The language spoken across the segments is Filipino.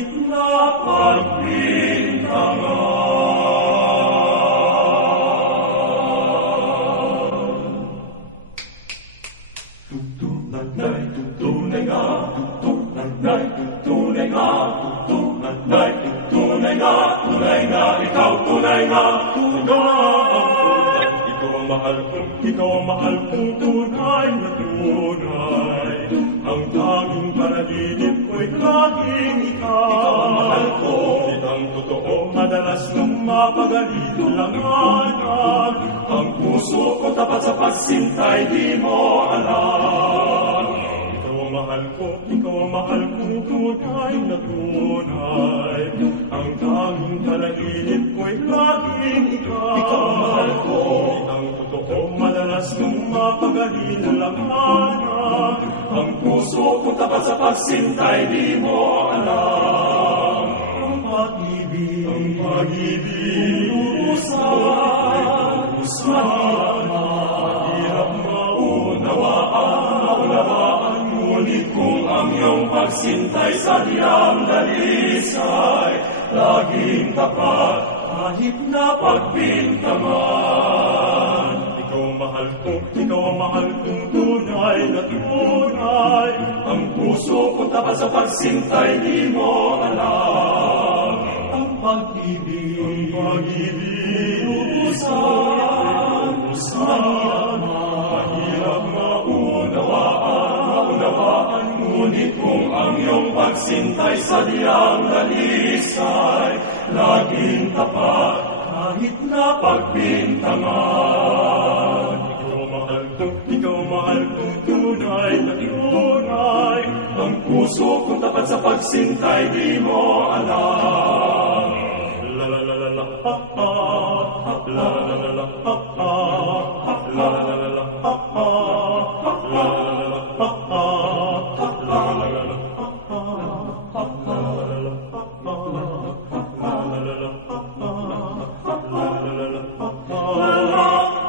kahit na pagbintangan. Tunay nga, tunay nga, tunay nga, ikaw tunay nga, ikaw ang mahal kong tunay na tunay. Ang tanging panaginip ko'y laging ikaw. Ikaw ang mahal ko, ang totoo, madalas nung mapagalilanganan. Ang puso ko tapat sa pagsintay, di mo alam. Ikaw ang mahal kong tunay na tunay. Ang tanging panaginip ko'y laging ikaw. Ikaw ang mahal ko, ang totoo, madalas nung mapagalilanganan. Ang puso ko tapat sa pagsintay, di mo alam. Ang pag-ibig, lusan, mahirap maunawaan, ngunit kung ang iyong pagsintay sa diyang dalisay, laging tapat, kahit na pagbintangan. Ikaw ang mahal kong tunay na tunay. Ang puso ko tapat sa pagsintay, di mo alam. Ang pag-ibig, lusan, mahirap maunawaan, ngunit kung ang iyong pagsintay sa diyang dalisay, laging tapat, kahit na pagbintangan. Ikaw mahal kong tunay na tunay. Ang puso kong tapat sa pagsintay, di mo alam. La la la la la ha ha, la la la la la ha ha, la la la la la ha ha, la la la la la ha ha, la la la la ha ha, la la la la ha ha, la la la ha ha.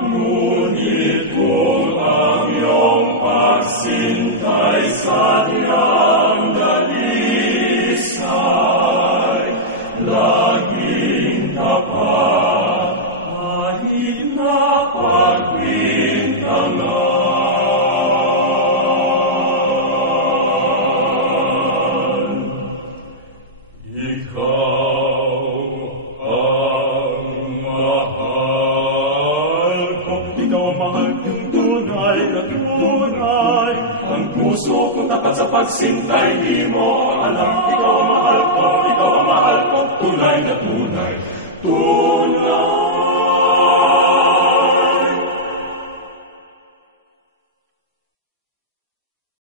Ngunit kung ang iyong pagsintay sa diyang dalisay, laging tapat, kahit na pagbintangan. Ikaw ang mahal ko, ikaw ang mahal kong tunay na tunay. Ang puso kong tapat sa pagsintay, di mo alam. Ikaw ang mahal ko, tunay na tunay, tunay.